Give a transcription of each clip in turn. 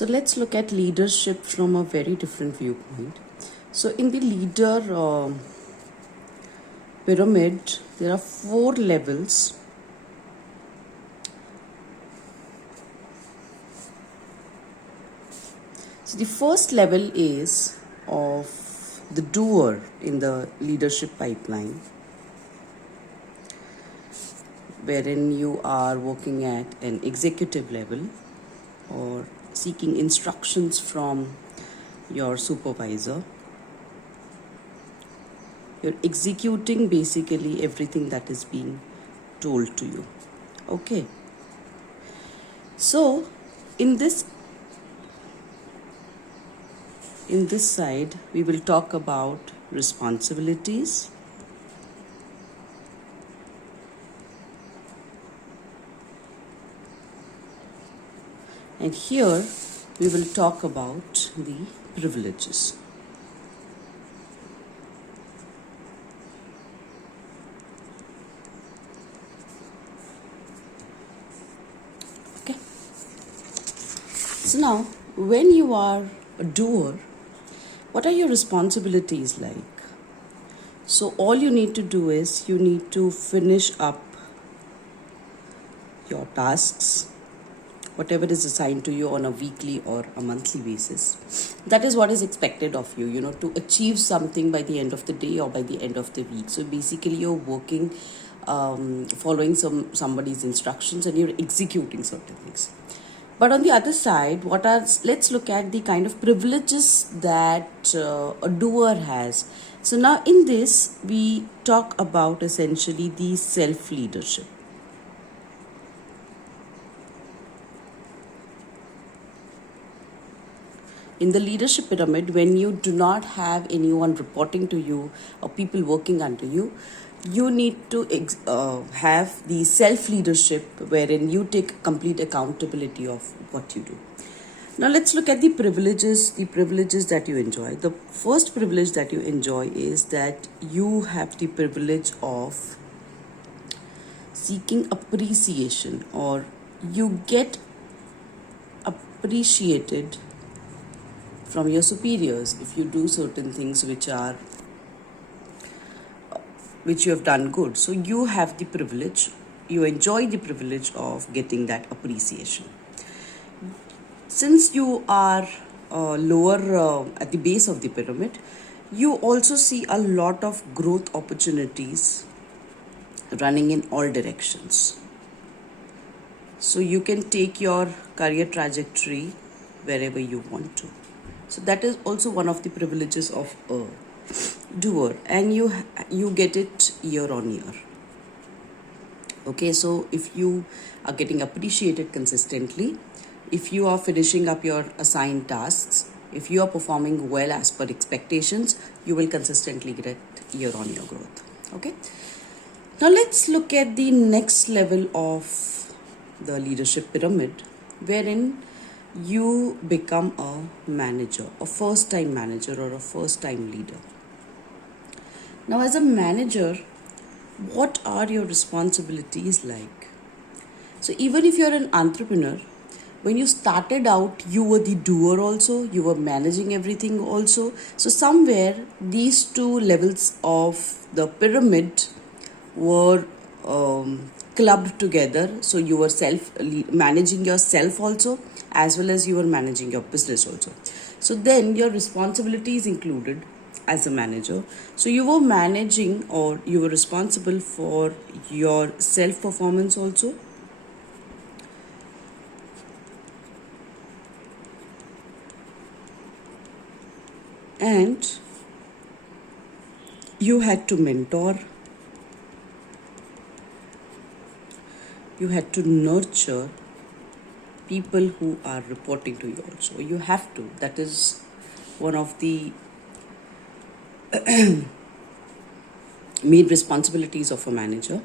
So let's look at leadership from a very different viewpoint. So in the leader pyramid, there are 4 levels. So the first level is of the doer in the leadership pipeline, wherein you are working at an executive level or seeking instructions from your supervisor. You're executing basically everything that is being told to you. Okay. So in this side, we will talk about responsibilities, and here we will talk about the privileges. Okay. So now, when you are a doer, what are your responsibilities like? So all you need to do is you need to finish up your tasks, whatever is assigned to you on a weekly or a monthly basis. That is what is expected of you, to achieve something by the end of the day or by the end of the week. So basically you're working, following somebody's instructions, and you're executing certain things. But on the other side, let's look at the kind of privileges that a doer has. So now in this, we talk about essentially the self-leadership. In the leadership pyramid, when you do not have anyone reporting to you or people working under you, you need to have the self-leadership wherein you take complete accountability of what you do. Now let's look at the privileges that you enjoy. The first privilege that you enjoy is that you have the privilege of seeking appreciation, or you get appreciated from your superiors if you do certain things which you have done good. So you have the privilege, you enjoy the privilege of getting that appreciation. Since you are lower at the base of the pyramid, you also see a lot of growth opportunities running in all directions. So you can take your career trajectory wherever you want to. So that is also one of the privileges of a doer, and you get it year on year. Okay, so if you are getting appreciated consistently, if you are finishing up your assigned tasks, if you are performing well as per expectations, you will consistently get year on year growth. Okay, now let's look at the next level of the leadership pyramid, wherein you become a manager, a first-time manager or a first-time leader. Now, as a manager, what are your responsibilities like? So even if you're an entrepreneur, when you started out, you were the doer also, you were managing everything also. So somewhere these two levels of the pyramid were clubbed together. So you were managing yourself also, as well as you were managing your business also. So then your responsibilities included as a manager. So you were managing, or you were responsible for your self performance also. And you had to mentor, you had to nurture people who are reporting to you also. You have to. That is one of the main responsibilities of a manager.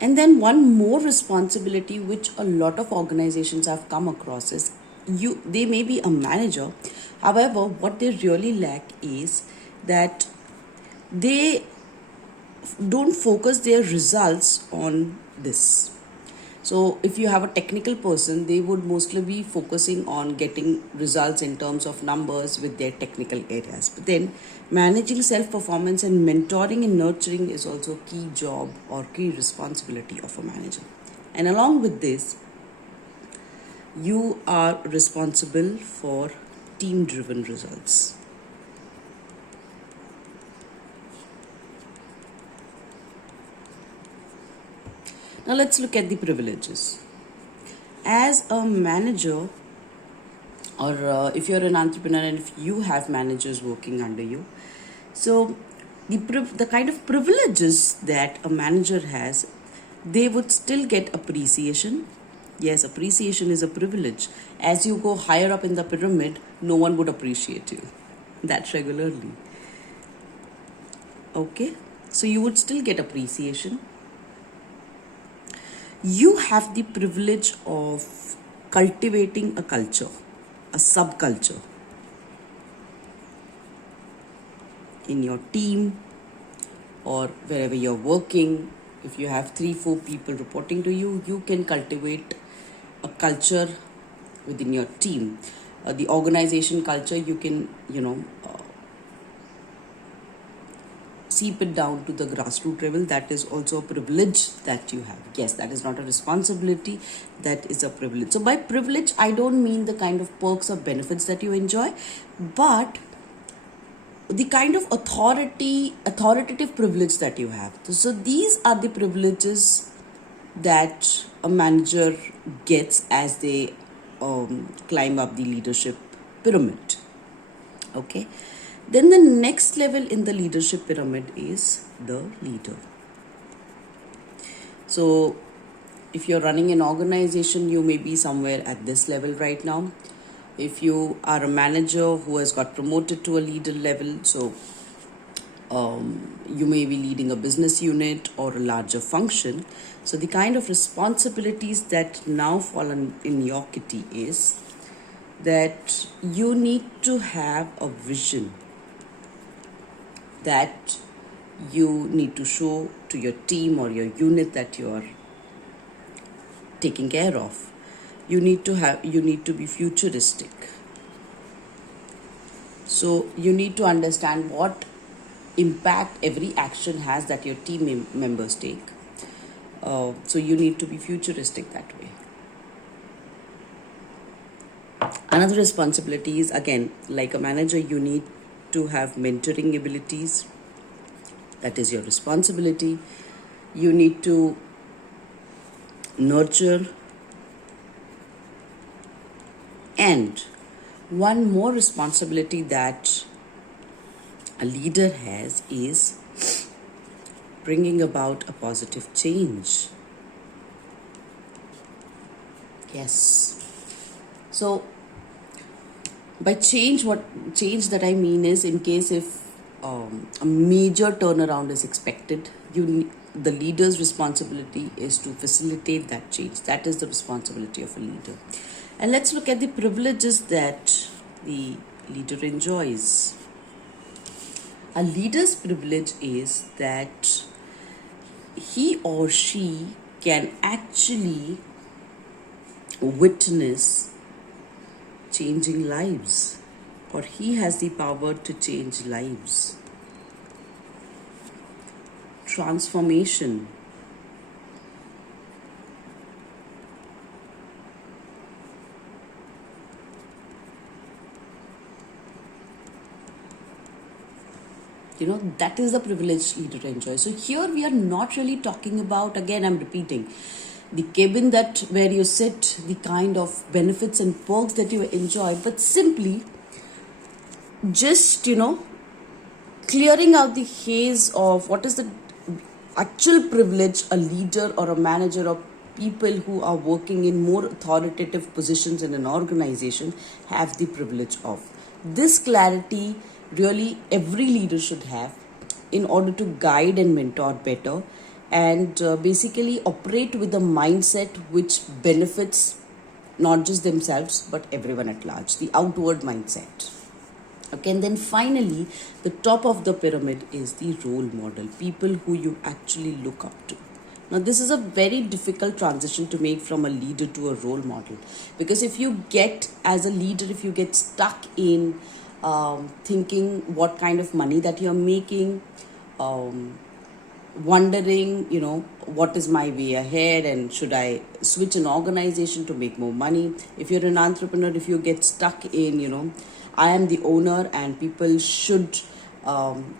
And then one more responsibility which a lot of organizations have come across is they may be a manager, however what they really lack is that they don't focus their results on this. So if you have a technical person, they would mostly be focusing on getting results in terms of numbers with their technical areas. But then managing self performance and mentoring and nurturing is also a key job or key responsibility of a manager. And along with this, you are responsible for team driven results. Now let's look at the privileges. As a manager, or if you're an entrepreneur and if you have managers working under you, so the kind of privileges that a manager has, they would still get appreciation. Yes, appreciation is a privilege. As you go higher up in the pyramid, no one would appreciate you that regularly. Okay, so you would still get appreciation. You have the privilege of cultivating a culture, a subculture in your team or wherever you're working. If you have 3-4 people reporting to you, you can cultivate a culture within your team. The organization culture, you can, seep it down to the grassroots level. That is also a privilege that you have. Yes, that is not a responsibility, that is a privilege. So by privilege, I don't mean the kind of perks or benefits that you enjoy, but the kind of authoritative privilege that you have. So these are the privileges that a manager gets as they climb up the leadership pyramid. Okay. Then the next level in the leadership pyramid is the leader. So if you're running an organization, you may be somewhere at this level right now. If you are a manager who has got promoted to a leader level, so you may be leading a business unit or a larger function. So the kind of responsibilities that now fall in your kitty is that you need to have a vision that you need to show to your team or your unit that you are taking care of. You need to be futuristic. So you need to understand what impact every action has that your team members take. So you need to be futuristic that way. Another responsibility is, again, like a manager, you need to have mentoring abilities. That is your responsibility. You need to nurture. And one more responsibility that a leader has is bringing about a positive change. Yes. So by change, what change that I mean is, in case if a major turnaround is expected, the leader's responsibility is to facilitate that change. That is the responsibility of a leader. And let's look at the privileges that the leader enjoys. A leader's privilege is that he or she can actually witness changing lives, or he has the power to change lives. Transformation. That is the privilege leader enjoys. So here we are not really talking about, again I'm repeating, the cabin that where you sit, the kind of benefits and perks that you enjoy, but simply just clearing out the haze of what is the actual privilege a leader or a manager or people who are working in more authoritative positions in an organization have the privilege of. This clarity really every leader should have in order to guide and mentor better, and basically operate with a mindset which benefits not just themselves but everyone at large, the outward mindset. Okay, and then finally, the top of the pyramid is the role model, people who you actually look up to. Now, this is a very difficult transition to make from a leader to a role model, because if you get, as a leader, if you get stuck in thinking what kind of money that you're making, um, wondering, what is my way ahead and should I switch an organization to make more money? If you're an entrepreneur, if you get stuck in, I am the owner and people should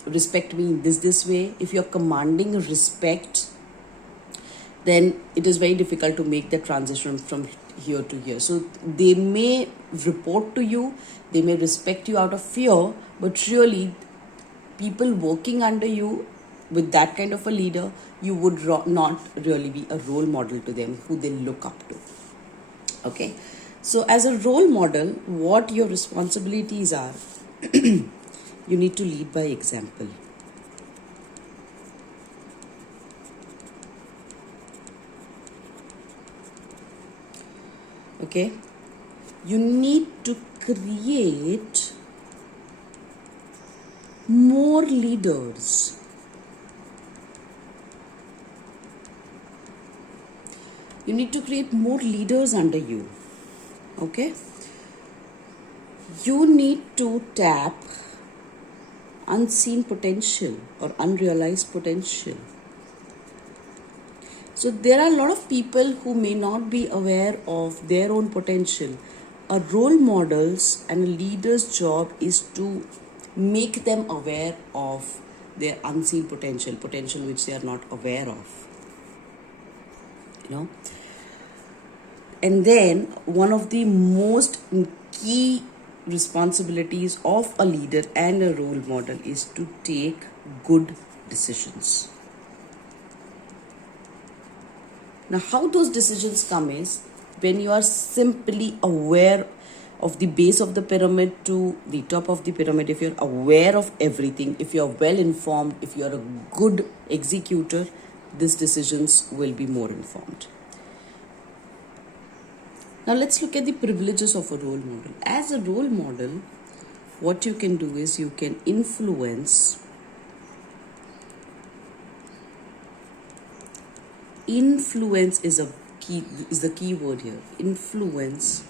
respect me in this way. If you're commanding respect, then it is very difficult to make the transition from here to here. So they may report to you, they may respect you out of fear, but really, people working under you with that kind of a leader, you would not really be a role model to them who they look up to. Okay, so as a role model, what your responsibilities are, you need to lead by example. Okay, you need to create more leaders. You need to create more leaders under you. Okay, you need to tap unseen potential or unrealized potential. So there are a lot of people who may not be aware of their own potential. A role model's and a leader's job is to make them aware of their unseen potential which they are not aware of. And then one of the most key responsibilities of a leader and a role model is to take good decisions. Now, how those decisions come is when you are simply aware of the base of the pyramid to the top of the pyramid. If you're aware of everything, if you're well informed, if you're a good executor, these decisions will be more informed. Now, let's look at the privileges of a role model. As a role model, what you can do is you can influence. Influence is the key word here. Influence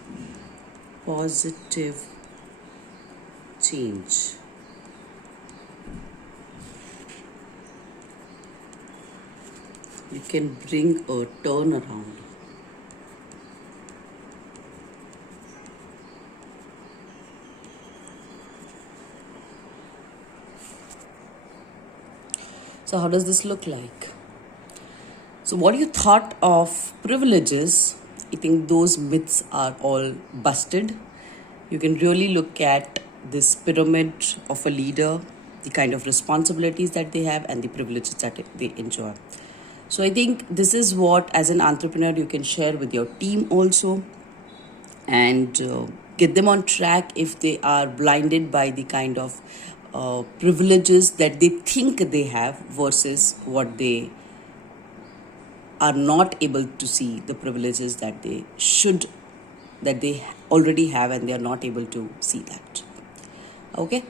positive change. You can bring a turnaround. So how does this look like? So what you thought of privileges, I think those myths are all busted. You can really look at this pyramid of a leader, the kind of responsibilities that they have and the privileges that they enjoy. So I think this is what, as an entrepreneur, you can share with your team also, and get them on track if they are blinded by the kind of privileges that they think they have versus what they are not able to see, the privileges that they already have, and they are not able to see that. Okay.